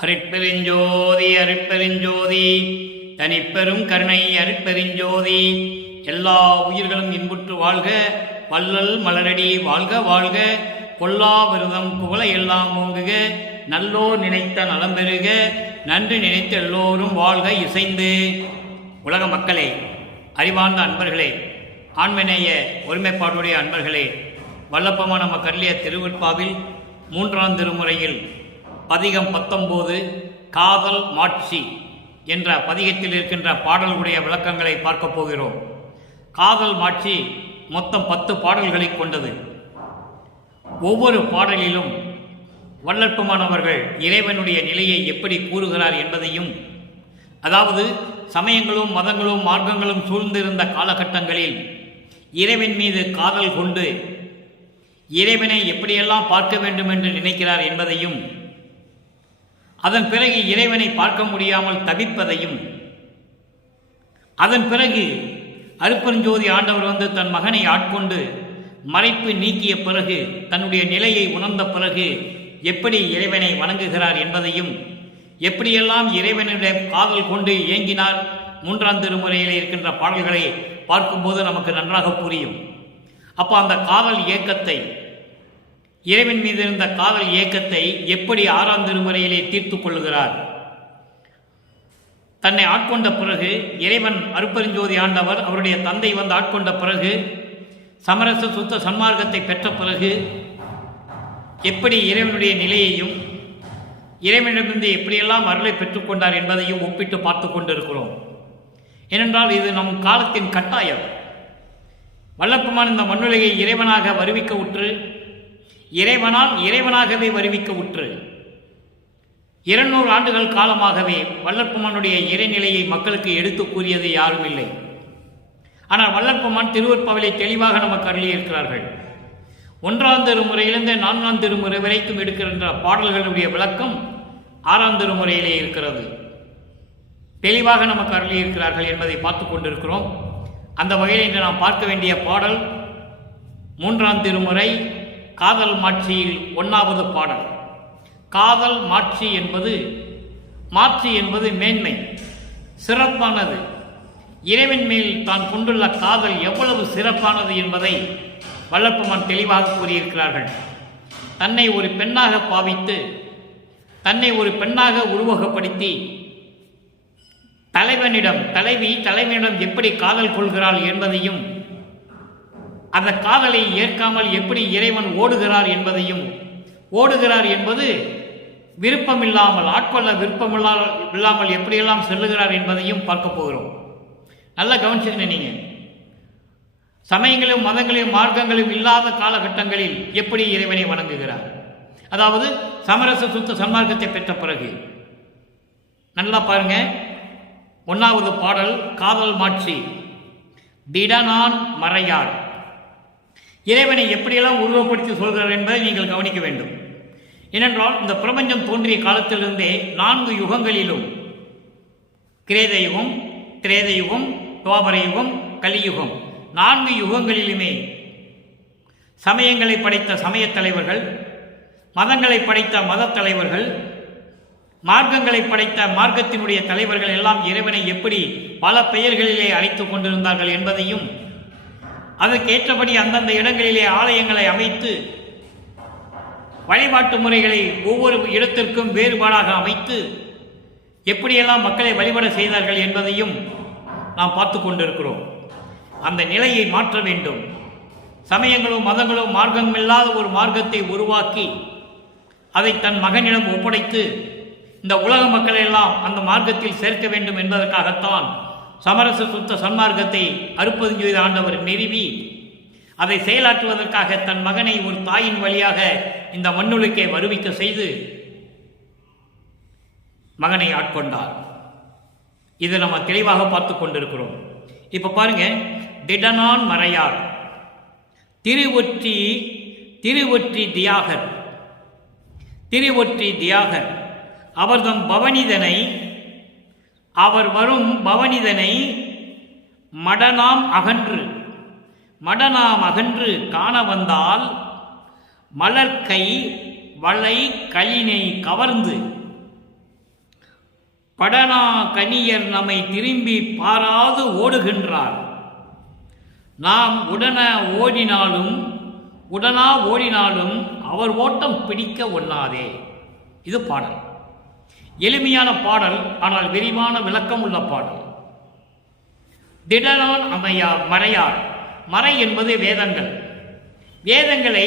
அருட்பெருஞ்சோதி அருட்பெருஞ்சோதி தனிப்பெரும் கருணை அருட்பெருஞ்சோதி. எல்லா உயிர்களும் இன்புற்று வாழ்க, வள்ளல் மலரடி வாழ்க வாழ்க, கொல்லா விரதம் குவளை எல்லாம் ஓங்குக, நல்லோர் நினைத்த நலம் பெறுக, நன்றி நினைத்த எல்லோரும் வாழ்க இசைந்து. உலக மக்களே, அறிவார்ந்த அன்பர்களே, ஆண்மநேய ஒருமைப்பாடுடைய அன்பர்களே, வல்லப்பமான நம்ம கருளிய திருவிற்பாவில் 3ஆம் திருமுறையில் பதிகம் 19 காதல் மாட்சி என்ற பதிகத்தில் இருக்கின்ற பாடல்களுடைய விளக்கங்களை பார்க்க போகிறோம். காதல் மாட்சி மொத்தம் 10 பாடல்களை கொண்டது. ஒவ்வொரு பாடலிலும் வல்லற்பமானவர்கள் இறைவனுடைய நிலையை எப்படி கூறுகிறார் என்பதையும், அதாவது சமயங்களும் மதங்களும் மார்க்கங்களும் சூழ்ந்திருந்த காலகட்டங்களில் இறைவன் மீது காதல் கொண்டு இறைவனை எப்படியெல்லாம் பார்க்க வேண்டும் என்று நினைக்கிறார் என்பதையும், அதன் பிறகு இறைவனை பார்க்க முடியாமல் தவிப்பதையும், அதன் பிறகு அருட்பெருஞ்சோதி ஆண்டவர் வந்து தன் மகனை ஆட்கொண்டு மறைப்பு நீக்கிய பிறகு தன்னுடைய நிலையை உணர்ந்த பிறகு எப்படி இறைவனை வணங்குகிறார் என்பதையும், எப்படியெல்லாம் இறைவனுடைய காதல் கொண்டு ஏங்கினார் 3ஆம் திருமுறையில் இருக்கின்ற பாடல்களை பார்க்கும்போது நமக்கு நன்றாக புரியும். அப்போ அந்த காதல் இயக்கத்தை, இறைவன் மீது இருந்த காதல் இயக்கத்தை எப்படி 6ஆம் திருமுறையிலே தீர்த்து கொள்ளுகிறார். தன்னை ஆட்கொண்ட பிறகு இறைவன் அருட்பெருஞ்சோதி ஆண்டவர் அவருடைய தந்தை வந்து ஆட்கொண்ட பிறகு சமரச சுத்த சன்மார்க்கத்தை பெற்ற பிறகு எப்படி இறைவனுடைய நிலையையும் இறைவனிடமிருந்து எப்படியெல்லாம் அருளை பெற்றுக்கொண்டார் என்பதையும் ஒப்பிட்டு பார்த்து கொண்டிருக்கிறோம். ஏனென்றால் இது நம் காலத்தின் கட்டாயம். வல்லப்பமான இந்த மண்ணுலகை இறைவனாக வருவிக்க உற்று, இறைவனால் இறைவனாகவே வருவிக்க உற்று 200 ஆண்டுகள் காலமாகவே வல்லற்பமானுடைய இறைநிலையை மக்களுக்கு எடுத்து கூறியது யாரும் இல்லை. ஆனால் வல்லற்பமான் திருவற்பாவிலை தெளிவாக நமக்கு அருளியிருக்கிறார்கள். 1ஆம் திருமுறையிலிருந்து 4ஆம் திருமுறை வரைக்கும் எடுக்கின்ற பாடல்களுடைய விளக்கம் 6ஆம் திருமுறையிலே இருக்கிறது. தெளிவாக நமக்கு அருளியிருக்கிறார்கள் என்பதை பார்த்து கொண்டிருக்கிறோம். அந்த வகையில் இன்று நாம் பார்க்க வேண்டிய பாடல் 3ஆம் திருமுறை காதல் மாட்சியில் 1வது பாடல். காதல் மாட்சி என்பது மேன்மை, சிறப்பானது. இறைவன் மேல் தான் கொண்டுள்ள காதல் எவ்வளவு சிறப்பானது என்பதை வல்லப்பமான் தெளிவாக கூறியிருக்கிறார்கள். தன்னை ஒரு பெண்ணாக பாவித்து, தன்னை ஒரு பெண்ணாக உருவகப்படுத்தி தலைவனிடம் எப்படி காதல் கொள்கிறாள் என்பதையும், அந்த காதலை ஏற்காமல் எப்படி இறைவன் ஓடுகிறார் என்பது விருப்பமில்லாமல், ஆட்கொள்ள விருப்பமில்லாமல் எப்படியெல்லாம் செல்லுகிறார் என்பதையும் பார்க்க போகிறோம். நல்லா கவனிச்சுக்கணும். நீங்க சமயங்களும் மதங்களையும் மார்க்கங்களும் இல்லாத காலகட்டங்களில் எப்படி இறைவனை வணங்குகிறார், அதாவது சமரச சுத்த சன்மார்க்கத்தை பெற்ற பிறகு. நல்லா பாருங்க. 1வது பாடல் காதல் மாட்சி. திடனான் மறையார். இறைவனை எப்படியெல்லாம் உருவப்படுத்தி சொல்கிறார் என்பதை நீங்கள் கவனிக்க வேண்டும். ஏனென்றால் இந்த பிரபஞ்சம் தோன்றிய காலத்திலிருந்தே 4 யுகங்களிலும், கிரேத யுகம், திரேத யுகம், துவாபர யுகம், கலியுகம், 4 யுகங்களிலுமே சமயங்களை படைத்த சமயத் தலைவர்கள், மதங்களை படைத்த மத தலைவர்கள், மார்க்கங்களை படைத்த மார்க்கத்தினுடைய தலைவர்கள் எல்லாம் இறைவனை எப்படி பல பெயர்களிலே அழைத்துக் கொண்டிருந்தார்கள் என்பதையும், அதற்கேற்றபடி அந்தந்த இடங்களிலே ஆலயங்களை அமைத்து வழிபாட்டு முறைகளை ஒவ்வொரு இடத்திற்கும் வேறுபாடாக அமைத்து எப்படியெல்லாம் மக்களை வழிபட செய்தார்கள் என்பதையும் நாம் பார்த்து கொண்டிருக்கிறோம். அந்த நிலையை மாற்ற வேண்டும். சமயங்களும் மதங்களும் மார்க்கம் இல்லாத ஒரு மார்க்கத்தை உருவாக்கி அதை தன் மகனிடம் ஒப்படைத்து இந்த உலக மக்களை எல்லாம் அந்த மார்க்கத்தில் சேர்க்க வேண்டும் என்பதற்காகத்தான் சமரச சுத்த சன்மார்க்கத்தை அருட்பெருஞ்சோதி ஆண்டவர் நிறுவி அதை செயலாற்றுவதற்காக தன் மகனை ஒரு தாயின் வழியாக இந்த மண்ணுலகை வருவிக்க செய்து மகனை ஆட்கொண்டார். இதை நம்ம தெளிவாக பார்த்து கொண்டிருக்கிறோம். இப்ப பாருங்க. திடனான் மறையார். திருவொற்றி தியாகர் அவர்தம் பவனிதனை, அவர் வரும் பவனிதனை மடனாம் அகன்று காண வந்தால் மலர்கை வளை களினை கவர்ந்து படனா கனியர் நம்மை திரும்பி பாராது ஓடுகின்றார். நாம் உடனா ஓடினாலும் அவர் ஓட்டம் பிடிக்க ஒண்ணாதே. இது பாடல். எளிமையான பாடல், ஆனால் விரிவான விளக்கம் உள்ள பாடல். திடனான் மறையார். மறை என்பது வேதங்கள். வேதங்களை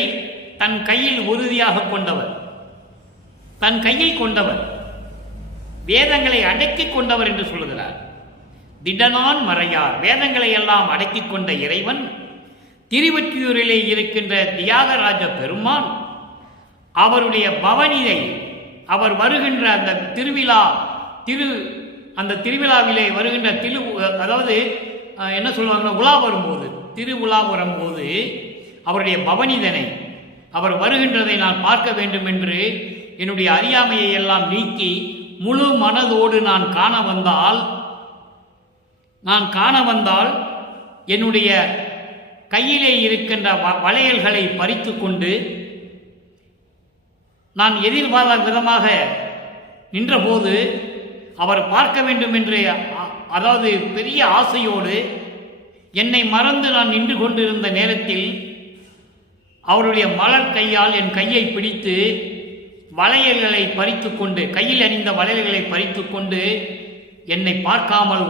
தன் கையில் உறுதியாக கொண்டவர், தன் கையில் கொண்டவர், வேதங்களை அடக்கிக் கொண்டவர் என்று சொல்லுகிறார். திடனான் மறையார். வேதங்களை எல்லாம் அடக்கிக் கொண்ட இறைவன் திருவொற்றியூரிலே இருக்கின்ற தியாகராஜ பெருமான் அவருடைய பவனியை, அவர் வருகின்ற அந்த திருவிழாவிலே வருகின்ற அதாவது என்ன சொல்லுவாங்க, உலா வரும்போது, திருவிழா வரும்போது அவருடைய பவனிதனை, அவர் வருகின்றதை நான் பார்க்க வேண்டும் என்று என்னுடைய அறியாமையை எல்லாம் நீக்கி முழு மனதோடு நான் காண வந்தால் என்னுடைய கையிலே இருக்கின்ற வளையல்களை பறித்து கொண்டு நான் எதிர்பாராத விதமாக நின்றபோது அவர் பார்க்க வேண்டும் என்று, அதாவது பெரிய ஆசையோடு என்னை மறந்து நான் நின்று கொண்டிருந்த நேரத்தில் அவருடைய மலர் கையால் என் கையை பிடித்து வளையல்களை பறித்து கொண்டு, கையில் அணிந்த வளையல்களை பறித்து கொண்டு என்னை பார்க்காமல்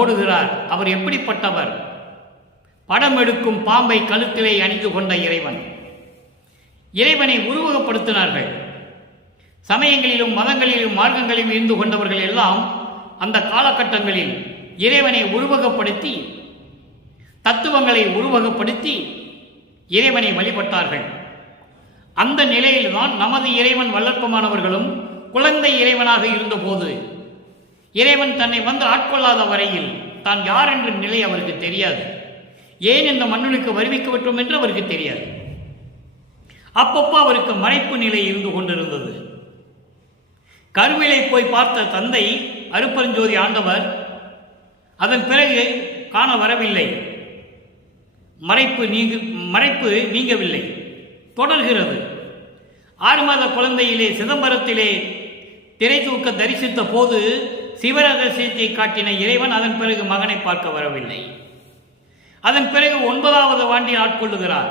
ஓடுகிறார். அவர் எப்படிப்பட்டவர்? படம் எடுக்கும் பாம்பை கழுத்திலே அணிந்து கொண்ட இறைவன். இறைவனை உருவகப்படுத்தினார்கள். சமயங்களிலும் மதங்களிலும் மார்க்கங்களிலும் இருந்து கொண்டவர்கள் எல்லாம் அந்த காலகட்டங்களில் இறைவனை உருவகப்படுத்தி, தத்துவங்களை உருவகப்படுத்தி இறைவனை வழிபட்டார்கள். அந்த நிலையில்தான் நமது இறைவன் வல்லற்பமானவர்களும் குழந்தை இறைவனாக இருந்தபோது, இறைவன் தன்னை வந்து ஆட்கொள்ளாத வரையில் தான் யார் என்ற நிலை அவருக்கு தெரியாது. ஏன் இந்த மண்ணுக்கு வருவிக்கப்பட்டோம் என்று அவருக்கு தெரியாது. அப்பப்போ அவருக்கு மறைப்பு நிலை இருந்து கொண்டிருந்தது. கருவிலை போய் பார்த்த தந்தை அருப்பரஞ்சோதி ஆண்டவர் அதன் பிறகு காண வரவில்லை. மறைப்பு நீங்கவில்லை, தொடர்கிறது. 6 மாத குழந்தையிலே சிதம்பரத்திலே திரை தூக்க தரிசித்த போது சிவரகசியத்தை காட்டின இறைவன் அதன் பிறகு மகனை பார்க்க வரவில்லை. அதன் பிறகு 9வது ஆண்டில் ஆட்கொள்ளுகிறார்.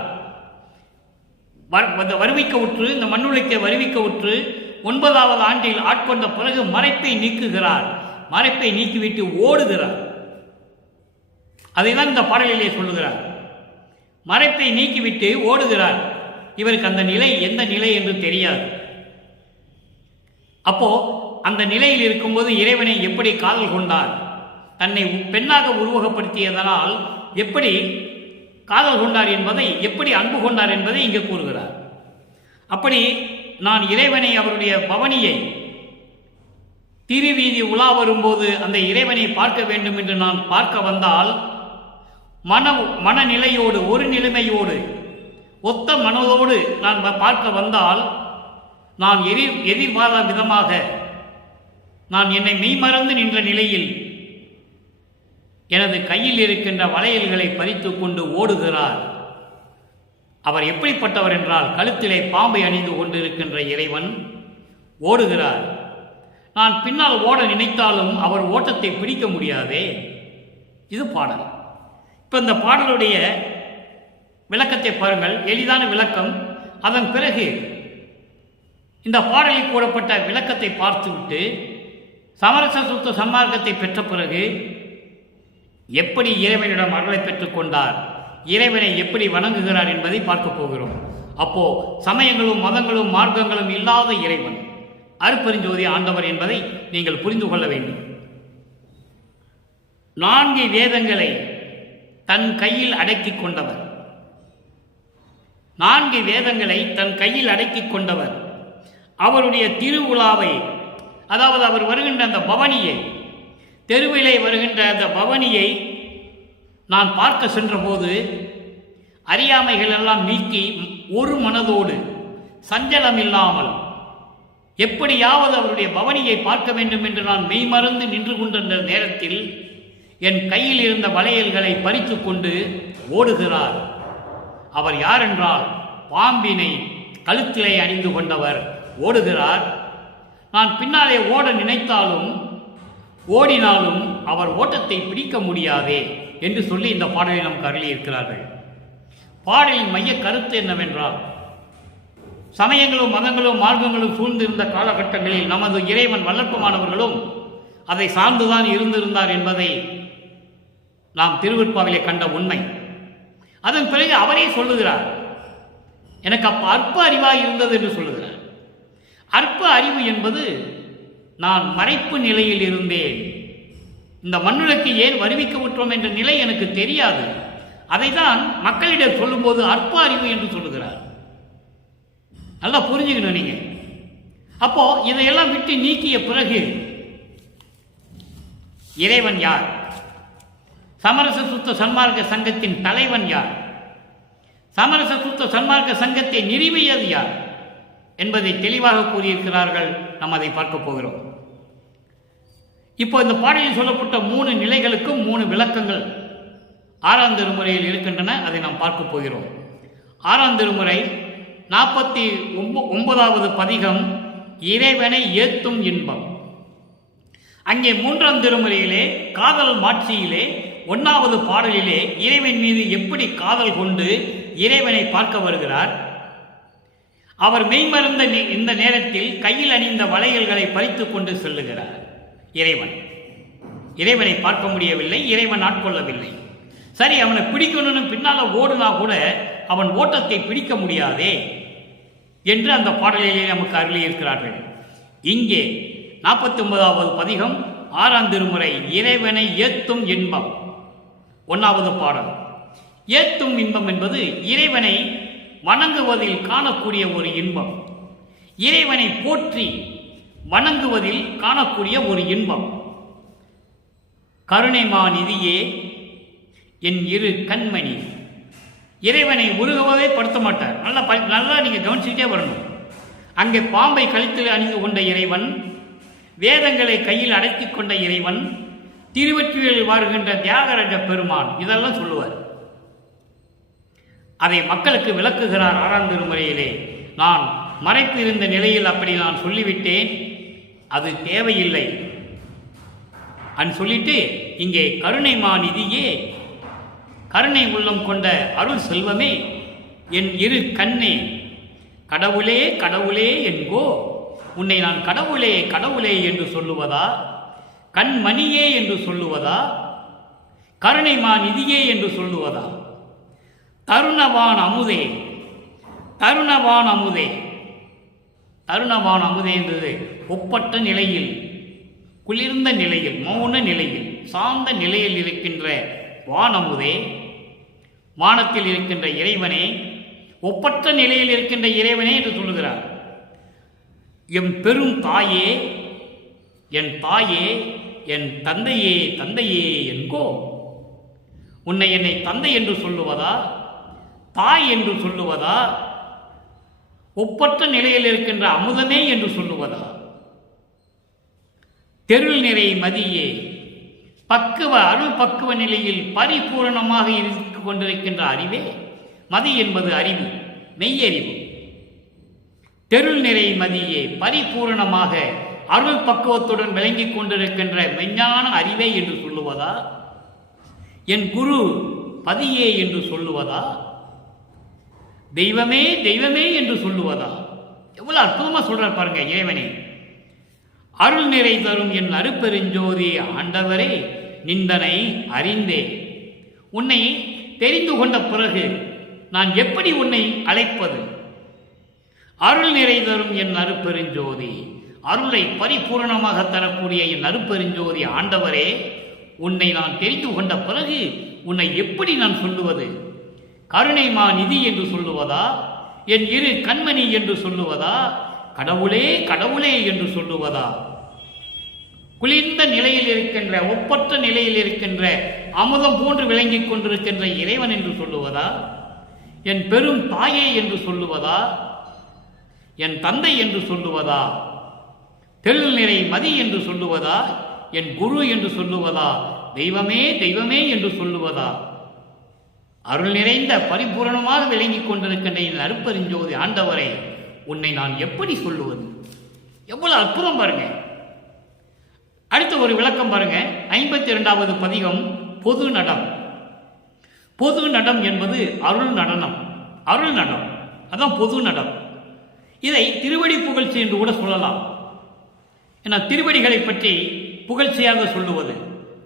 வருவிக்க உற்று, இந்த மண்ணுலகை வருவிக்க உற்று 9வது ஆண்டில் ஆட்கொண்ட பிறகு மறைப்பை நீக்குகிறார். மறைப்பை நீக்கிவிட்டு ஓடுகிறார். அதைதான் இந்த பாடலிலே சொல்லுகிறார். மறைப்பை நீக்கிவிட்டு ஓடுகிறார். இவருக்கு அந்த நிலை எந்த நிலை என்று தெரியாது. அப்போ அந்த நிலையில் இருக்கும்போது இறைவனை எப்படி காதல் கொண்டார், தன்னை பெண்ணாக உருவகப்படுத்தியதனால் எப்படி காதல் கொண்டார் என்பதை, எப்படி அன்பு கொண்டார் என்பதை இங்கு கூறுகிறார். அப்படி நான் இறைவனை, அவருடைய பவனியை, திருவீதி உலா வரும்போது அந்த இறைவனை பார்க்க வேண்டும் என்று நான் பார்க்க வந்தால், மனநிலையோடு, ஒரு நிலைமையோடு, ஒத்த மனதோடு நான் பார்க்க வந்தால், நான் எதிர்பாராத விதமாக நான் என்னை மெய்மறந்து நின்ற நிலையில் எனது கையில் இருக்கின்ற வளையல்களை பறித்து கொண்டு ஓடுகிறார். அவர் எப்படிப்பட்டவர் என்றால், கழுத்திலே பாம்பை அணிந்து கொண்டிருக்கின்ற இறைவன் ஓடுகிறார். நான் பின்னால் ஓட நினைத்தாலும் அவர் ஓட்டத்தை பிடிக்க முடியாதே. இது பாடல். இப்போ இந்த பாடலுடைய விளக்கத்தை பாருங்கள், எளிதான விளக்கம். அதன் பிறகு இந்த பாடலில் கூறப்பட்ட விளக்கத்தை பார்த்துவிட்டு சமரச சுத்த சன்மார்க்கத்தை பெற்ற பிறகு எப்படி இறைவனிடம் அருளை பெற்றுக் கொண்டார், இறைவனை எப்படி வணங்குகிறார் என்பதை பார்க்க போகிறோம். அப்போ சமயங்களும் மதங்களும் மார்க்கங்களும் இல்லாத இறைவன் அருட்பெருஞ்சோதி ஆண்டவர் என்பதை நீங்கள் புரிந்து கொள்ள வேண்டும். 4 வேதங்களை தன் கையில் அடக்கிக் கொண்டவர். 4 வேதங்களை தன் கையில் அடக்கிக் கொண்டவர். அவருடைய திருவுலாவை, அதாவது அவர் வருகின்ற அந்த பவனியை, தெருவிலே வருகின்ற அந்த பவனியை நான் பார்க்க சென்றபோது அறியாமைகள் எல்லாம் நீக்கி ஒரு மனதோடு சஞ்சலம் இல்லாமல் எப்படியாவது அவருடைய பவனியை பார்க்க வேண்டும் என்று நான் மெய்மறந்து நின்று கொண்டிருந்த நேரத்தில் என் கையில் இருந்த வளையல்களை பறித்து கொண்டு ஓடுகிறார். அவர் யார் என்றால், பாம்பினை கழுத்திலே அணிந்து கொண்டவர் ஓடுகிறார். நான் பின்னாலே ஓட நினைத்தாலும் ஓடினாலும் அவர் ஓட்டத்தை பிடிக்க முடியாதே என்று சொல்லி இந்த பாடலை நமக்கு அருளியிருக்கிறார்கள். பாடலின் மைய கருத்து என்னவென்றால், சமயங்களும் மதங்களும் மார்க்கங்களும் சூழ்ந்திருந்த காலகட்டங்களில் நமது இறைவன் வல்லற்பமானவர்களும் அதை சார்ந்துதான் இருந்திருந்தார் என்பதை நாம் திருவிற்பாவிலே கண்ட உண்மை. அதன் பிறகு அவரே சொல்லுகிறார், எனக்கு அப்ப அற்ப அறிவாக இருந்தது என்று சொல்லுகிறார். அற்ப அறிவு என்பது நான் மறைப்பு நிலையில் இருந்தேன், இந்த மண்ணுலக்கு ஏன் வருவிக்க விட்டோம் என்ற நிலை எனக்கு தெரியாது, அதை தான் மக்களிடம் சொல்லும்போது அற்ப அறிவு என்று சொல்லுகிறார். நல்லா புரிஞ்சுக்கணும் நீங்க. அப்போ இதையெல்லாம் விட்டு நீக்கிய பிறகு இறைவன் யார், சமரச சுத்த சன்மார்க்க சங்கத்தின் தலைவன் யார், சமரச சுத்த சன்மார்க்க சங்கத்தை நிறுவியது யார் என்பதை தெளிவாக கூறியிருக்கிறார்கள். நாம் அதை பார்க்க போகிறோம். இப்போ இந்த பாடலில் சொல்லப்பட்ட 3 நிலைகளுக்கும் 3 விளக்கங்கள் 6ஆம் திருமுறையில் இருக்கின்றன. அதை நாம் பார்க்க போகிறோம். 6ஆம் திருமுறை 49வது பதிகம் இறைவனை ஏத்தும் இன்பம். அங்கே 3ஆம் திருமுறையிலே காதல் மாட்சியிலே 1வது பாடலிலே இறைவன் மீது எப்படி காதல் கொண்டு இறைவனை பார்க்க வருகிறார், அவர் மெய்மறந்த இந்த நேரத்தில் கையில் அணிந்த வளையல்களை பறித்து கொண்டு செல்லுகிறார். இறைவனை பார்க்க முடியவில்லை, இறைவன் ஆட்கொள்ளவில்லை. சரி, அவனை பிடிக்கணும்னு பின்னால ஓடுனா கூட அவன் ஓட்டத்தை பிடிக்க முடியாதே என்று அந்த பாடலிலே நமக்கு அருளியிருக்கிறார்கள். இங்கே 49வது பதிகம் 6ஆம் திருமுறை இறைவனை ஏத்தும் இன்பம் 1வது பாடல். ஏத்தும் இன்பம் என்பது இறைவனை வணங்குவதில் காணக்கூடிய ஒரு இன்பம், இறைவனை போற்றி வணங்குவதில் காணக்கூடிய ஒரு இன்பம். கருணைமா நிதியே என் இரு கண்மணி. இறைவனை உருகவே படுத்த மாட்டார். நல்லா நீங்க கவனிச்சுக்கிட்டே வரணும். அங்கே பாம்பை கழுத்தில் அணிந்து கொண்ட இறைவன், வேதங்களை கையில் அடக்கி கொண்ட இறைவன், திருவொற்றியூரில் வாழ்கின்ற தியாகராஜ பெருமான், இதெல்லாம் சொல்லுவார். அதை மக்களுக்கு விளக்குகிறார் 6ஆம் திருமுறையிலே. நான் மறைப்பு இருந்த நிலையில் அப்படி நான் சொல்லிவிட்டேன், அது தேவையில்லை அன்னு சொல்லிட்டு இங்கே கருணைமா நிதியே, கருணை உள்ளம் கொண்ட அருள் செல்வமே, என் இரு கண்ணே, கடவுளே கடவுளே என்கோ. உன்னை நான் கடவுளே கடவுளே என்று சொல்லுவதா, கண்மணியே என்று சொல்லுவதா, கருணைமா நிதியே என்று சொல்லுவதா, தருணவான் அமுதே, தருணவான் அமுதே. தருணவான் அமுதே என்றது ஒப்பற்ற நிலையில், குளிர்ந்த நிலையில், மௌன நிலையில், சார்ந்த நிலையில் இருக்கின்ற வானமுதே, வானத்தில் இருக்கின்ற இறைவனே, ஒப்பற்ற நிலையில் இருக்கின்ற இறைவனே என்று சொல்லுகிறார். எம் பெரும் தாயே, என் தாயே, என் தந்தையே தந்தையே என்கோ. உன்னை என்னை தந்தை என்று சொல்லுவதா, தாய் என்று சொல்லுவதா, ஒப்பற்ற நிலையில் இருக்கின்ற அமுதமே என்று சொல்லுவதா, தெருள் நிறை மதியே, பக்குவ அருள் பக்குவ நிலையில் பரிபூரணமாக இருந்து கொண்டிருக்கின்ற அறிவே. மதி என்பது அறிவு, மெய்யறிவு. தெருள் நிறை மதியே, பரிபூரணமாக அருள் பக்குவத்துடன் விளங்கிக் கொண்டிருக்கின்ற மெஞ்ஞான அறிவே என்று சொல்லுவதா, என் குரு பதியே என்று சொல்லுவதா, தெய்வமே தெய்வமே என்று சொல்லுவதா. எவ்வளவு அற்புதமா சொல்றார் பாருங்க இறைவனே. அருள் நிறை தரும் என் அருப்பெருஞ்சோதி ஆண்டவரே, நிந்தனை அறிந்தே. உன்னை தெரிந்து கொண்ட பிறகு நான் எப்படி உன்னை அழைப்பது? அருள் நிறை தரும் என் அருப்பெருஞ்சோதி, அருளை பரிபூரணமாக தரக்கூடிய என் அருப்பெருஞ்சோதி ஆண்டவரே, உன்னை நான் தெரிந்து கொண்ட பிறகு உன்னை எப்படி நான் சொல்லுவது? கருணைமா நிதி என்று சொல்லுவதா, என் இரு கண்மணி என்று சொல்லுவதா, கடவுளே கடவுளே என்று சொல்லுவதா, குளிர்ந்த நிலையில் இருக்கின்ற ஒப்பற்ற நிலையில் இருக்கின்ற அமுதம் போன்று விளங்கிக் கொண்டிருக்கின்ற இறைவன் என்று சொல்லுவதா, என் பெரும் தாயே என்று சொல்லுவதா, என் தந்தை என்று சொல்லுவதா, தெருள் நிறை மதி என்று சொல்லுவதா, என் குரு என்று சொல்லுவதா, தெய்வமே தெய்வமே என்று சொல்லுவதா, அருள் நிறைந்த பரிபூரணமாக விளங்கிக் கொண்டிருக்கின்ற என் அருப்பெருஞ்சோதி ஆண்டவரை உன்னை நான் எப்படி சொல்லுவது? எவ்வளவு அற்புதம் பாருங்க. அடுத்த ஒரு விளக்கம் பாருங்க. 52வது பதிகம் பொது நடம். பொது நடம் என்பது அருள் நடனம். அருள் நடம் அதான் பொது நடம். இதை திருவடி புகழ்ச்சி என்று கூட சொல்லலாம். ஏன்னா திருவடிகளை பற்றி புகழ்ச்சியாக சொல்லுவது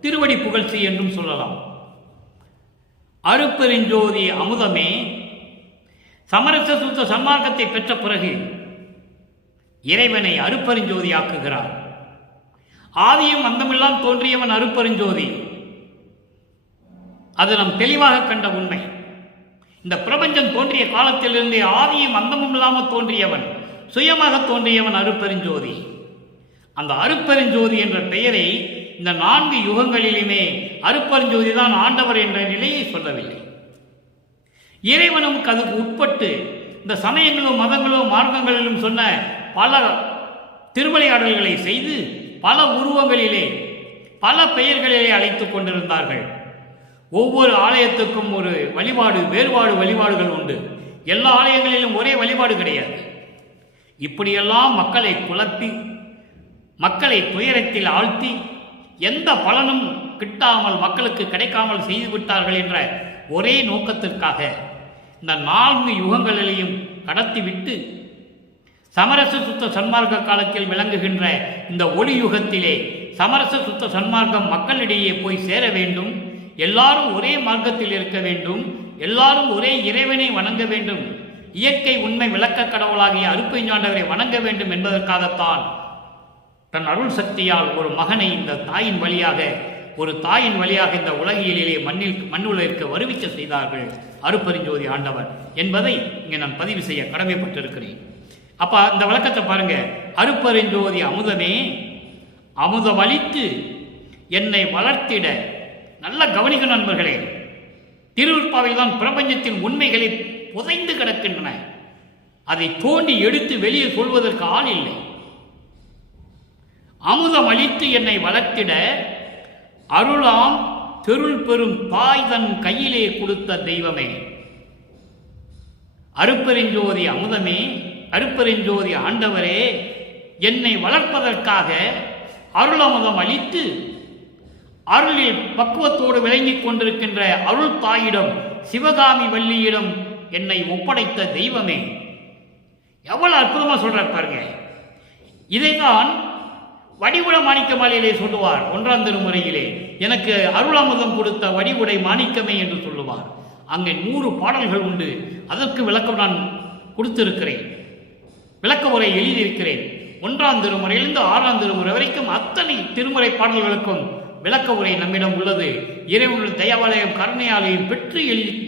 திருவடி புகழ்ச்சி என்றும் சொல்லலாம். அருப்பெருஞ்சோதி அமுதமே சமரச சுத்த சன்மார்க்கத்தை பெற்ற பிறகு இறைவனை அருப்பெருஞ்சோதி ஆக்குகிறார். ஆதியும் அந்தமெல்லாம் தோன்றியவன் அருப்பெருஞ்சோதி. அது நம் தெளிவாக கண்ட உண்மை. இந்த பிரபஞ்சம் தோன்றிய காலத்திலிருந்தே ஆதியும் அந்தமும் இல்லாமல் தோன்றியவன், சுயமாக தோன்றியவன் அருப்பெருஞ்சோதி. அந்த அருப்பெருஞ்சோதி என்ற பெயரை இந்த 4 யுகங்களிலுமே அருப்பெருஞ்சோதி தான் ஆண்டவர் என்ற நிலையை சொல்லவில்லை. இறைவனும் அதுக்கு உட்பட்டு இந்த சமயங்களும் மதங்களும் மார்க்கங்களிலும் சொன்ன பல திருவிளையாடல்களை செய்து பல உருவங்களிலே பல பெயர்களிலே அழைத்துக் கொண்டிருந்தார்கள். ஒவ்வொரு ஆலயத்துக்கும் ஒரு வழிபாடு, வேறுபாடு வழிபாடுகள் உண்டு. எல்லா ஆலயங்களிலும் ஒரே வழிபாடு கிடையாது. இப்படியெல்லாம் மக்களை குழப்பி மக்களை துயரத்தில் ஆழ்த்தி எந்த பலனும் கிட்டாமல் மக்களுக்கு கிடைக்காமல் செய்துவிட்டார்கள் என்ற ஒரே நோக்கத்திற்காக இந்த 4 யுகங்களிலையும் கடத்திவிட்டு சமரச சுத்த சன்மார்க்க காலத்தில் விளங்குகின்ற இந்த ஒளி யுகத்திலே சமரச சுத்த சன்மார்க்கம் மக்களிடையே போய் சேர வேண்டும். எல்லாரும் ஒரே மார்க்கத்தில் இருக்க வேண்டும். எல்லாரும் ஒரே இறைவனை வணங்க வேண்டும். இயற்கை உண்மை விளக்க கடவுளாகிய அருப்பெருஞ்சாண்டவரை வணங்க வேண்டும் என்பதற்காகத்தான் தன் அருள் சக்தியால் ஒரு மகனை இந்த தாயின் வழியாக இந்த உலகியலிலே மண்ணுலகிற்கு வருவிக்க செய்தார்கள் அருப்பெருஞ்சோதி ஆண்டவர் என்பதை இங்கே நான் பதிவு செய்ய கடமைப்பட்டிருக்கிறேன். அப்ப இந்த விளக்கத்தை பாருங்க. அருப்பெருஞ்சோதி அமுதமே அமுதமளித்து என்னை வளர்த்திட. நல்ல கவனிக்க நண்பர்களே, திருவிற்பாவில் தான் பிரபஞ்சத்தின் உண்மைகளை புதைந்து கிடக்கின்றன. அதை தோண்டி எடுத்து வெளியே சொல்வதற்கு ஆள் இல்லை. அமுதம் அளித்து என்னை வளர்த்திட அருளாம் தெருள் பெறும் தாய் தன் கையிலே கொடுத்த தெய்வமே. அருப்பெருஞ்சோதி அமுதமே, அருப்பெருஞ்சோதி ஆண்டவரே, என்னை வளர்ப்பதற்காக அருள் அமுதம் அளித்து அருளில் பக்குவத்தோடு விளங்கிக் கொண்டிருக்கின்ற அருள் தாயிடம், சிவகாமி வள்ளியிடம் என்னை ஒப்படைத்த தெய்வமே. எவ்வளவு அற்புதமா சொல்றார் பாருங்க. இதைதான் வடிவுட மாணிக்க மாலையிலே சொல்லுவார். 1ஆம் திருமுறையிலே எனக்கு அருள் அமுதம் கொடுத்த வடிவுடை மாணிக்கமே என்று சொல்லுவார். அங்கே 100 பாடல்கள் உண்டு. அதற்கு விளக்கம் நான் கொடுத்திருக்கிறேன், விளக்க உரை எழுதியிருக்கிறேன். 1ஆம் திருமுறையிலிருந்து 6ஆம் திருமுறை வரைக்கும் அத்தனை திருமுறை பாடல்களுக்கும் விளக்க உரை நம்மிடம் உள்ளது. இறைவனுடைய தயவாலயம் கருணையாலயம் பெற்று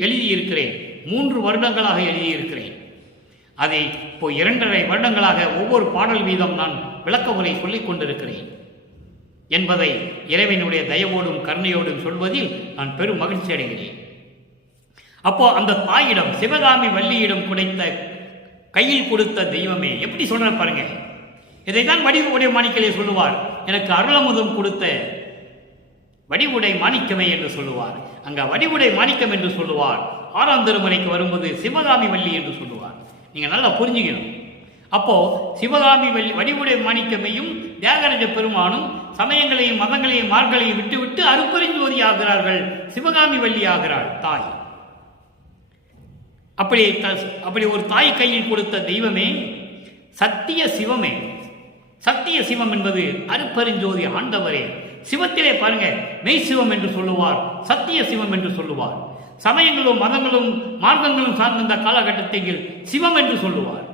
எழுதியிருக்கிறேன். 3 வருடங்களாக எழுதியிருக்கிறேன். அதை இப்போ 2.5 வருடங்களாக ஒவ்வொரு பாடல் வீதம் நான் விளக்க உரை சொல்லிக் கொண்டிருக்கிறேன் என்பதை இறைவனுடைய தயவோடும் கருணையோடும் சொல்வதில் நான் பெரும் மகிழ்ச்சி அடைகிறேன். அப்போ அந்த தாயிடம், சிவகாமி வள்ளியிடம் கையில் கொடுத்த தெய்வமே. எப்படி சொல்ற பாருங்க. இதைத்தான் வடிவுடைய மாணிக்கலே சொல்லுவார். எனக்கு அருளமுதம் கொடுத்த வடிவுடை மாணிக்கமே என்று சொல்லுவார். அங்க வடிவுடை மாணிக்கம் என்று சொல்லுவார். 6ஆம் திருமுறைக்கு வரும்போது சிவகாமி வள்ளி என்று சொல்லுவார். நீங்க நல்லா புரிஞ்சுக்கணும். அப்போ சிவகாமி வடிவுடை மாணிக்கமையும் தியாகராஜ பெருமானும் சமயங்களையும் மதங்களையும் மார்களையும் விட்டுவிட்டு அருப்பெருஞ்சோதி ஆகிறார்கள். சிவகாமி வள்ளி ஆகிறாள் தாய். அப்படி ஒரு தாய் கையில் கொடுத்த தெய்வமே சத்திய சிவமே. சத்திய சிவம் என்பது அருப்பெருஞ்சோதி ஆண்டவரே. சிவத்திலே பாருங்க, மெய் சிவம் என்று சொல்லுவார், சத்திய சிவம் என்று சொல்லுவார். சமயங்களும் மதங்களும் மார்க்கங்களும் சார்ந்த இந்த காலகட்டத்தில் சிவம் என்று சொல்லுவார்.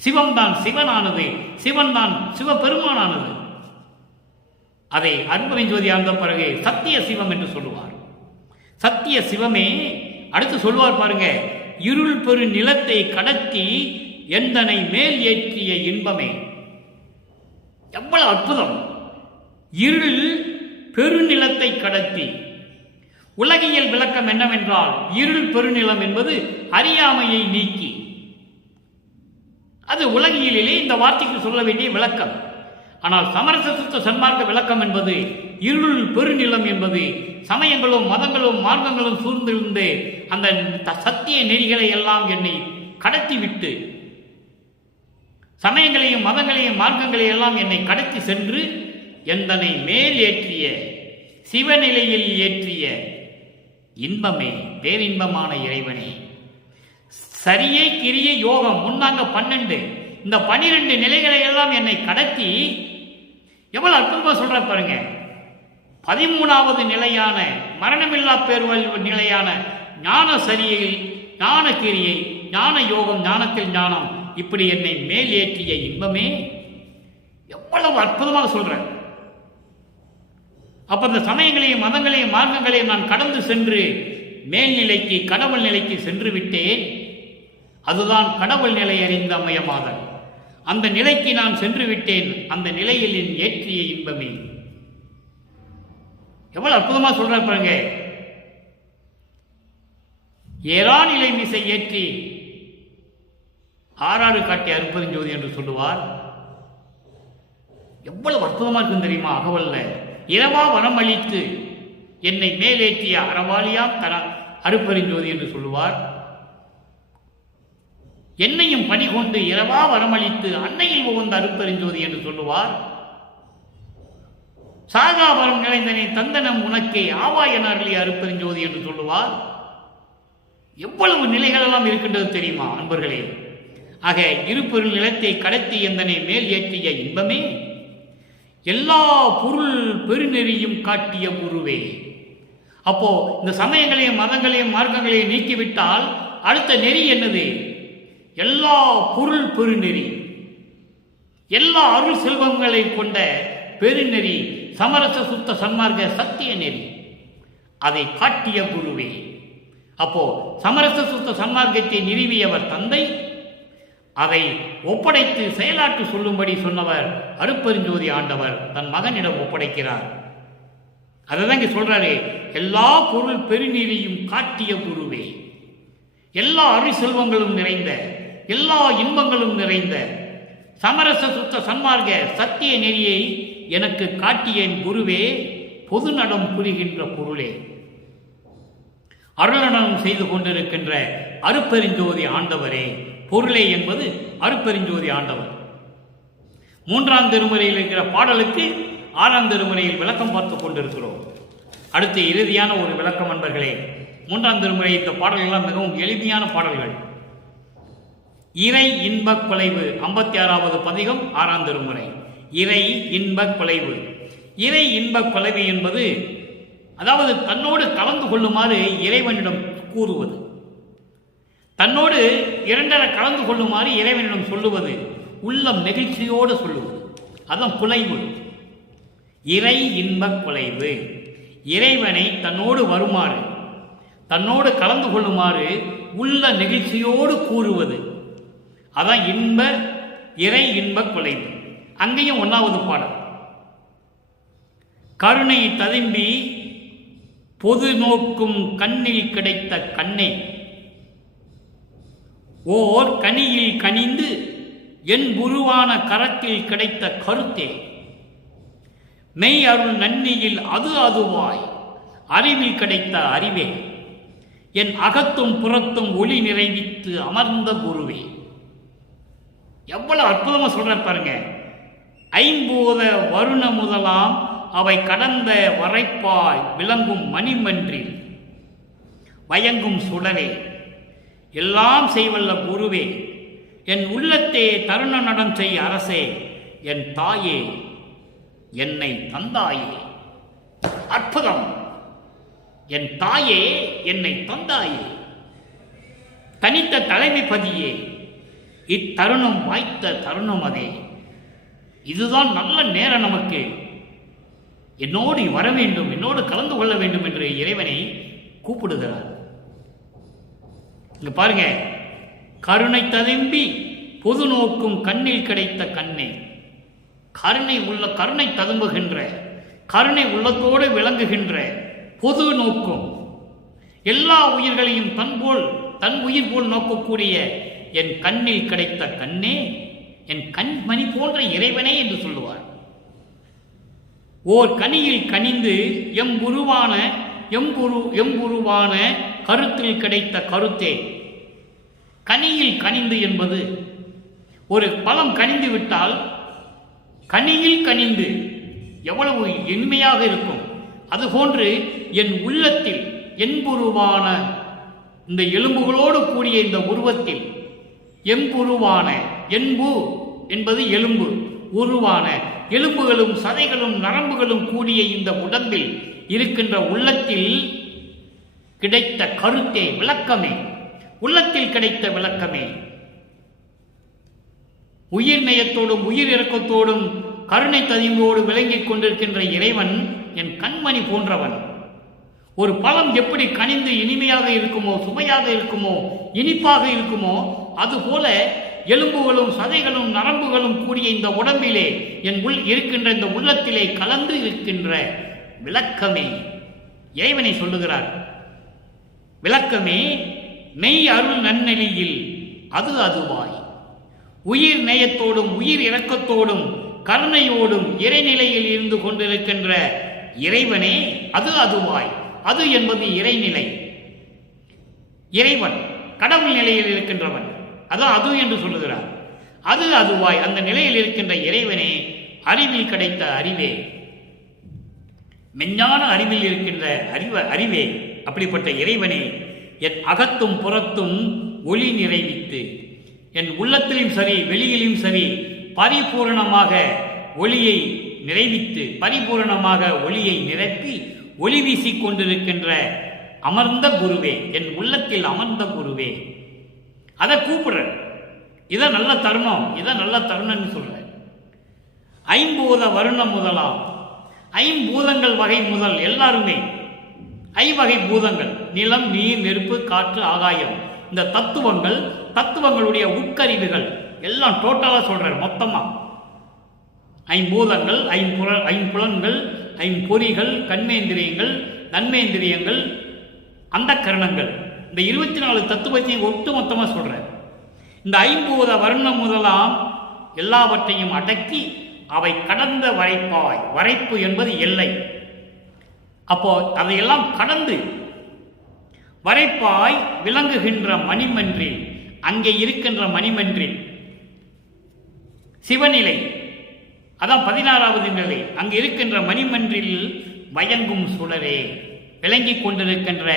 சிவம் தான் சிவனானது, சிவன் தான் சிவபெருமானானது. அதை அருப்பெருஞ்சோதி ஆண்ட பிறகு சத்திய சிவம் என்று சொல்லுவார். சத்திய சிவமே. அடுத்து சொல்லுவார் பாருங்க, இருள் பெரு நிலத்தை கடத்தி எந்தனை மேல் ஏற்றிய இன்பமே. எவ்வளவு அற்புதம். இருள் பெருநிலத்தை கடத்தி. உலகியல் விளக்கம் என்னவென்றால், இருள் பெருநிலம் என்பது அறியாமையை நீக்கி. அது உலகியலிலே இந்த வார்த்தைக்கு சொல்ல வேண்டிய விளக்கம். ஆனால் சமரச சுத்த சன்மார்க்க விளக்கம் என்பது இருள் பெருநிலம் என்பது சமயங்களும் மதங்களும் மார்க்கங்களும் சூழ்ந்திருந்து அந்த சத்திய நெறிகளை எல்லாம் என்னை கடத்திவிட்டு சமயங்களையும் மதங்களையும் மார்க்கங்களையும் எல்லாம் என்னை கடத்தி சென்று எந்தனை மேல் ஏற்றிய சிவநிலையில் ஏற்றிய இன்பமே, பேரின்பமான இறைவனே. சரியை கிரிய யோகம் முன்னாங்க 12, இந்த 12 நிலைகளை எல்லாம் என்னை கடத்தி எவ்வளவு அற்புதமா சொல்ற பாருங்க. 13வது நிலையான மரணமில்லா பேர்வழிவு நிலையான ஞான சரியில் ஞான கிரியை ஞான யோகம் ஞானத்தில் ஞானம் இப்படி என்னை மேல் ஏற்றிய இன்பமே, எவ்வளவு அற்புதமாக சொல்றேன். அப்ப இந்த சமயங்களையும் மதங்களையும் மார்க்கங்களையும் நான் கடந்து சென்று மேல்நிலைக்கு கடவுள் நிலைக்கு சென்று விட்டேன். அதுதான் கடவுள் நிலை அறிந்த மயமாதல். அந்த நிலைக்கு நான் சென்று விட்டேன். அந்த நிலையில் என் ஏற்றிய இன்பமே. எவ்வளவு அற்புதமா சொல்ற பாருங்க. ஏறா நிலை மிசை ஏற்றி ஆறாறு காட்டி அருப்பெருஞ்சோதி என்று சொல்லுவார். எவ்வளவு அற்புதமா இருக்கும் தெரியுமா? அகவல்ல இரவா வரம் அளித்து என்னை மேலேற்றிய அறவாளியாம் தர அருப்பெருஞ்சோதி என்று சொல்லுவார். என்னையும் பணி கொண்டு இரவா வரமளித்து அன்னையில் உகந்த அருப்பெருஞ்சோதி என்று சொல்லுவார். சாகா வரம் நிறைந்தனை தந்தனம் உனக்கே ஆவா என அருளிய அருப்பெருஞ்சோதி என்று சொல்லுவார். எவ்வளவு நிலைகள் எல்லாம் இருக்கின்றது தெரியுமா அன்பர்களே? ஆக இருப்பொருள் நிலத்தை கடத்தி எந்தனை மேல் ஏற்றிய இன்பமே, எல்லா பொருள் பெருநெறியும் காட்டிய குருவே. அப்போ இந்த சமயங்களையும் மதங்களையும் மார்க்கங்களையும் நீக்கிவிட்டால் அடுத்த நெறி என்னது? எல்லா பொருள் பெருநெறி, எல்லா அருள் செல்வங்களை கொண்ட பெருநெறி, சமரச சுத்த சன்மார்க்க சத்திய நெறி, அதை காட்டிய குருவே. அப்போ சமரச சுத்த சன்மார்க்கத்தை நிறுவியவர் தந்தை, அதை ஒப்படைத்து செயலாற்று சொல்லும்படி சொன்னவர் அருப்பெருஞ்சோதி ஆண்டவர் தன் மகனிடம் ஒப்படைக்கிறார். அதைதான் இங்க சொல்றாரு, எல்லா பொருள் பெருநெறியும் காட்டிய குருவே. எல்லா அருள் செல்வங்களும் நிறைந்த, எல்லா இன்பங்களும் நிறைந்த சமரச சுத்த சன்மார்க்க சத்திய நெறியை எனக்கு காட்டிய குருவே, பொது நடம் புரிகின்ற பொருளே, அருளனம் செய்து கொண்டிருக்கின்ற அருப்பெருஞ்சோதி ஆண்டவரே. பொருளே என்பது அருப்பெருஞ்சோதி ஆண்டவர். 3ஆம் திருமுறையில் இருக்கிற பாடலுக்கு 6ஆம் திருமுறையில் விளக்கம் பார்த்து கொண்டிருக்கிறோம். அடுத்து இறுதியான ஒரு விளக்கம் அன்பர்களே. 3ஆம் திருமுறை இந்த பாடல்கள்லாம் மிகவும் எளிமையான பாடல்கள். இறை இன்பக் குலைவு 56வது பதிகம் 6ஆம் திருமுறை. இறை இன்பக் குலைவு. இறை இன்பக் குலைவு என்பது அதாவது தன்னோடு கலந்து கொள்ளுமாறு இறைவனிடம் கூறுவது, தன்னோடு இரண்டரை கலந்து கொள்ளுமாறு இறைவனிடம் சொல்லுவது, உள்ளம் நெகிழ்ச்சியோடு சொல்லுவது, அதான் குலைவு. இறை இன்பக் குலைவு. இறைவனை தன்னோடு வருமாறு, தன்னோடு கலந்து கொள்ளுமாறு உள்ள நெகிழ்ச்சியோடு கூறுவது, அதான் இறை இன்பக் குலைவு. அங்கேயும் 1வது பாடல். கருணை ததும்பி பொது நோக்கும் கண்ணில் கிடைத்த கண்ணே, ஓர் கனியில் கனிந்து என் குருவான கரத்தில் கிடைத்த கருத்தே, மெய் அருள் நன்னியில் அது அதுவாய் அறிவில் கிடைத்த அறிவே, என் அகத்தும் புறத்தும் ஒளி நிறைவித்து அமர்ந்த குருவே. எவ்வளவு அற்புதமா சொல்ற பாருங்க. ஐம்பூத வருண முதலாம் அவை கடந்த வரைப்பாய் விளங்கும் மணிமன்றில் வயங்கும் சுடரே, எல்லாம் செய்வல்ல குருவே, என் உள்ளத்தே தருண நடம் செய் அரசே, என் தாயே என்னை தந்தாயே. அற்புதம். என் தாயே என்னை தந்தாயே, தனித்த தலைமைப்பதியே, இத்தருணம் வாய்த்த தருணம் அதே. இதுதான் நல்ல நேரம் நமக்கு. என்னோடு வர வேண்டும், என்னோடு கலந்து கொள்ள வேண்டும் என்று இறைவனை கூப்பிடுகிறார். இங்க பாருங்க, கருணை ததும்பி பொது நோக்கும் கண்ணில் கிடைத்த கண்ணே. கருணை ததும்புகின்ற, கருணை உள்ளத்தோடு விளங்குகின்ற பொது நோக்கும், எல்லா உயிர்களையும் தன் உயிர் போல் நோக்கக்கூடிய என் கண்ணில் கிடைத்த கண்ணே, என் கண்மணி போன்ற இறைவனே என்று சொல்லுவார். ஓர் கனியில் கனிந்து எம்புருவான கருத்தில் கிடைத்த கருத்தே. கனியில் கனிந்து என்பது ஒரு பழம் கனிந்து விட்டால் கனியில் கனிந்து எவ்வளவு இனிமையாக இருக்கும். அதுபோன்று என் உள்ளத்தில் என்புருவான இந்த எலும்புகளோடு கூடிய இந்த உருவத்தில் எம்புருவான, என்பு என்பது எலும்பு, உருவான எலும்புகளும் சதைகளும் நரம்புகளும் கூடிய இந்த உடம்பில் இருக்கின்ற உள்ளத்தில் கிடைத்த கருத்தே விளக்கமே, உள்ளத்தில் கிடைத்த விளக்கமே, உயிர் நேயத்தோடும் உயிர் இரக்கத்தோடும் கருணை ததிவோடு விளங்கிக் கொண்டிருக்கின்ற இறைவன் என் கண்மணி போன்றவன். ஒரு பழம் எப்படி கனிந்து இனிமையாக இருக்குமோ, சுவையாக இருக்குமோ, இனிப்பாக இருக்குமோ, அதுபோல எலும்புகளும் சதைகளும் நரம்புகளும் கூடிய இந்த உடம்பிலே என் இருக்கின்ற இந்த உள்ளத்திலே கலந்து இருக்கின்ற விளக்கமே இறைவனை சொல்லுகிறார். விளக்கமே மெய் அருள் நன்னெறியில் அது அதுவாய், உயிர் நேயத்தோடும் உயிர் இரக்கத்தோடும் கருணையோடும் இறைநிலையில் இருந்து கொண்டிருக்கின்ற இறைவனே அது அதுவாய். அது என்பது இறைநிலை, இறைவன் கடவுள் நிலையில் இருக்கின்றவன், அதான் அது என்று சொல்லுகிறார். அது அதுவாய் அந்த நிலையில் இருக்கின்ற இறைவனே அறிவில் கிடைத்த அறிவே, மெஞ்ஞான அறிவில் இருக்கின்ற அறிவே, அப்படிப்பட்ட இறைவனே என் அகத்தும் புறத்தும் ஒளி நிறைவித்து, என் உள்ளத்திலும் சரி வெளியிலும் சரி பரிபூரணமாக ஒளியை நிறைவித்து, பரிபூரணமாக ஒளியை நிரப்பி ஒளி வீசிக் கொண்டிருக்கின்ற அமர்ந்த குருவே, என் உள்ளத்தில் அமர்ந்த குருவே. அதை கூப்பிடுற, இதை நல்ல தருணம், இதை நல்ல தருணம்னு சொல்ற. ஐம்பூத வருணம் முதலாம், ஐம்பூதங்கள் வகை முதல் எல்லாருமே ஐவகை பூதங்கள், நிலம் நீர் நெருப்பு காற்று ஆகாயம், இந்த தத்துவங்களுடைய உட்கருவிகள் எல்லாம் டோட்டலாக சொல்றார். மொத்தமா ஐம்பூதங்கள், ஐம்புலன்கள், ஐம்பொறிகள், கண்மேந்திரியங்கள், நன்மேந்திரியங்கள், அந்த கரணங்கள், இந்த 24 தத்துவத்தையும் ஒட்டு மொத்தமாக சொல்றார். இந்த ஐம்பூத வர்ணம் முதலாம் எல்லாவற்றையும் அடக்கி அவை கடந்த வரைப்பாய், வரைப்பு என்பது எல்லை. அப்போ அதையெல்லாம் கடந்து வரைப்பாய் விளங்குகின்ற மணிமன்றில், அங்கே இருக்கின்ற மணிமன்றில் சிவநிலை, அதான் 16வது நிலை, அங்கே இருக்கின்ற மணிமன்றில் வயங்கும் சுடரே, விளங்கிக் கொண்டிருக்கின்ற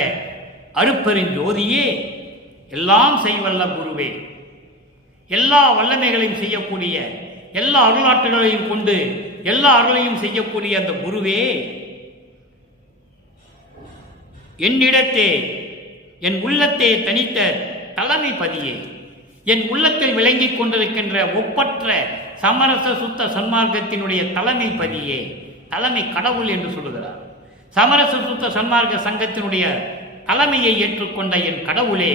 அருப்பெருஞ்சோதியே, எல்லாம் செய்வல்ல குருவே, எல்லா வல்லமைகளையும் செய்யக்கூடிய, எல்லா அருளாற்றுகளையும் கொண்டு எல்லா அருளையும் செய்யக்கூடிய அந்த குருவே, என்னிடத்தே என் உள்ளத்தே தனித்த தலைமை பதியே, என் உள்ளத்தில் விளங்கிக் கொண்டிருக்கின்ற ஒப்பற்ற சமரச சுத்த சன்மார்க்கத்தினுடைய தலைமை பதியே, தலைமை கடவுள் என்று சொல்லுகிறார். சமரச சுத்த சன்மார்க்க சங்கத்தினுடைய தலைமையை ஏற்றுக்கொண்ட என் கடவுளே,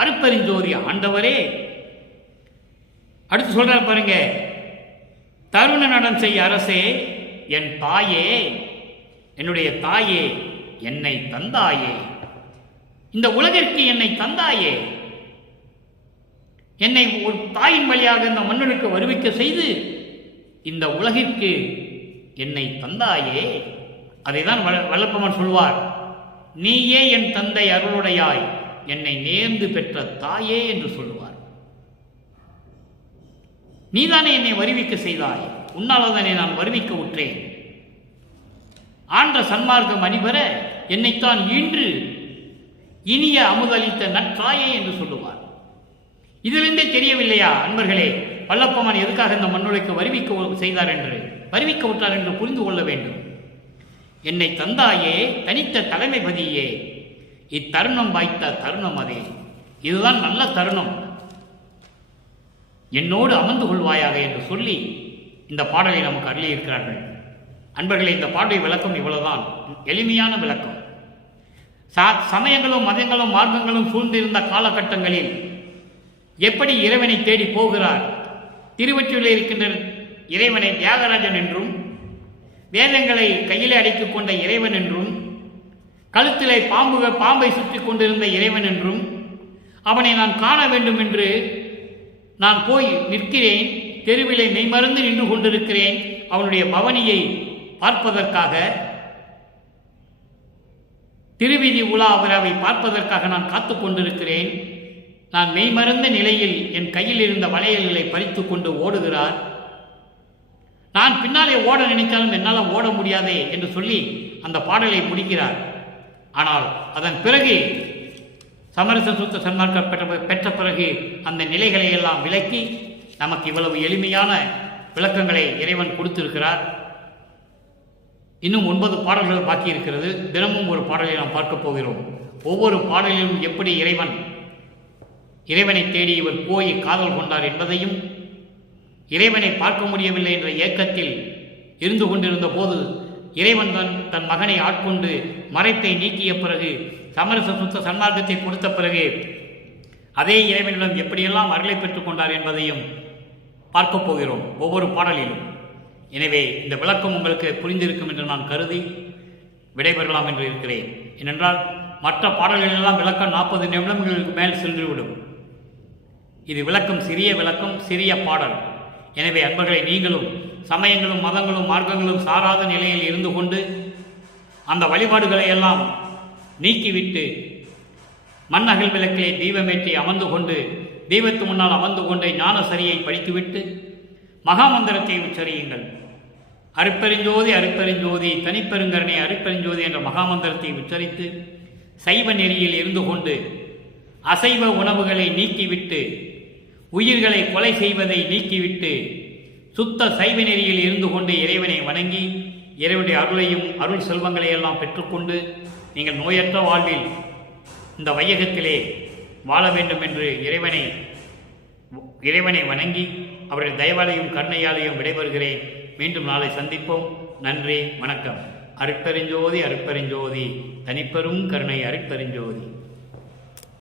அருப்பெருஞ்சோதி ஆண்டவரே. அடுத்து சொல்றார் பாருங்க, தருண நடம் செய் அரசே, என் தாயே, என்னுடைய தாயே, என்னை தந்தாயே, இந்த உலகிற்கு என்னை தந்தாயே, என்னை ஒரு தாயின் வழியாக இந்த மன்னனுக்கு வருவிக்க செய்து இந்த உலகிற்கு என்னை தந்தாயே. அதைதான் வல்லப்பமன் சொல்வார், நீயே என் தந்தை அருளுடையாய், என்னை நேர்ந்து பெற்ற தாயே என்று சொல்லுவார். நீதானே என்னை வருவிக்க செய்தாய், உன்னால்தானே நான் வருவிக்க உற்றேன். ஆன்ற சன்மார்க்கம் அணிபெற என்னைத்தான் ஈன்று இனிய அமுதளித்த நற்றாயே என்று சொல்லுவார். இதிலிருந்தே தெரியவில்லையா அன்பர்களே, வல்லப்பமன் எதுக்காக இந்த மண்ணுலைக்கு வருவிக்க செய்தார் என்று, வருவிக்க விட்டார் என்று புரிந்து கொள்ள வேண்டும். என்னை தந்தாயே, தனித்த தலைமைபதியே, இத்தருணம் வாய்த்த தருணம் அதே, இதுதான் நல்ல தருணம், என்னோடு அமர்ந்து கொள்வாயாக என்று சொல்லி இந்த பாடலை நமக்கு அருளியிருக்கிறார்கள். அன்பர்களே, இந்த பாடலை விளக்கம் இவ்வளவுதான், எளிமையான விளக்கம். சமயங்களும் மதங்களும் மார்க்கங்களும் சூழ்ந்திருந்த காலகட்டங்களில் எப்படி இறைவனை தேடி போகிறார், திருவொற்றியூரில் இருக்கின்ற இறைவனை தியாகராஜன் என்றும், வேதங்களை கையிலே அடைத்துக் கொண்ட இறைவன் என்றும், கழுத்திலே பாம்பை சுற்றி கொண்டிருந்த இறைவன் என்றும், அவனை நான் காண வேண்டும் என்று நான் போய் நிற்கிறேன், தெருவிலே மெய்மறந்து நின்று கொண்டிருக்கிறேன், அவனுடைய பவனியை பார்ப்பதற்காக, திருவிதி உலா விழாவை பார்ப்பதற்காக நான் காத்து கொண்டிருக்கிறேன். நான் மெய்மறந்த நிலையில் என் கையில் இருந்த வளையல்களை பறித்து கொண்டு ஓடுகிறார். நான் பின்னாலே ஓட நினைத்தாலும் என்னால் ஓட முடியாதே என்று சொல்லி அந்த பாடலை முடிக்கிறார். ஆனால் அதன் பிறகு சமரச சுத்த சன்மார்க்கம் பெற்ற பிறகு அந்த நிலைகளை எல்லாம் விளக்கி நமக்கு இவ்வளவு எளிமையான விளக்கங்களை இறைவன் கொடுத்திருக்கிறார். இன்னும் 9 பாடல்கள் பாக்கி இருக்கிறது. தினமும் ஒரு பாடலை நாம் பார்க்க போகிறோம். ஒவ்வொரு பாடலிலும் எப்படி இறைவனை தேடி இவர் போய் காதல் கொண்டார் என்பதையும், இறைவனை பார்க்க முடியவில்லை என்ற ஏக்கத்தில் இருந்து கொண்டிருந்த போது இறைவன் தன் மகனை ஆட்கொண்டு மறைத்தை நீக்கிய பிறகு சமரச சுத்த சன்மார்க்கத்தை கொடுத்த பிறகு அதே இறைவனிடம் எப்படியெல்லாம் அருளை பெற்றுக் கொண்டார் என்பதையும் பார்க்கப் போகிறோம் ஒவ்வொரு பாடலிலும். எனவே இந்த விளக்கம் உங்களுக்கு புரிந்திருக்கும் என்று நான் கருதி விடைபெறலாம் என்று இருக்கிறேன். ஏனென்றால் மற்ற பாடல்களெல்லாம் விளக்கம் 40 நிமிடங்களுக்கு மேல் சென்றுவிடும். இது விளக்கம் சிறிய விளக்கம், சிறிய பாடல். எனவே அன்பர்களை, நீங்களும் சமயங்களும் மதங்களும் மார்க்கங்களும் சாராத நிலையில் இருந்து கொண்டு அந்த வழிபாடுகளை எல்லாம் நீக்கிவிட்டு மண்ணகல் விளக்கிலே தீபமேற்றி அமர்ந்து கொண்டு தெய்வத்து முன்னால் அமர்ந்து கொண்டு ஞான சரியை படித்துவிட்டு மகாமந்திரத்தை உச்சரியுங்கள். அருட்பெருஞ்சோதி அருட்பெருஞ்சோதி தனிப்பெருங்கருணை அருட்பெருஞ்சோதி என்ற மகாமந்திரத்தை உச்சரித்து சைவ நெறியில் இருந்து கொண்டு அசைவ உணவுகளை நீக்கிவிட்டு உயிர்களை கொலை செய்வதை நீக்கிவிட்டு சுத்த சைவ நெறியில் இருந்து கொண்டு இறைவனை வணங்கி இறைவனுடைய அருளையும் அருள் செல்வங்களை எல்லாம் பெற்றுக்கொண்டு நீங்கள் நோயற்ற வாழ்வில் இந்த வையகத்திலே வாழ வேண்டும் என்று இறைவனை வணங்கி அவருடைய தயவாலையும் கருணையாலையும் விடைபெறுகிறேன். மீண்டும் நாளை சந்திப்போம். நன்றி, வணக்கம். அருட்பெருஞ்சோதி அருட்பெருஞ்சோதி தனிப்பெரும் கருணை அருட்பெருஞ்சோதி.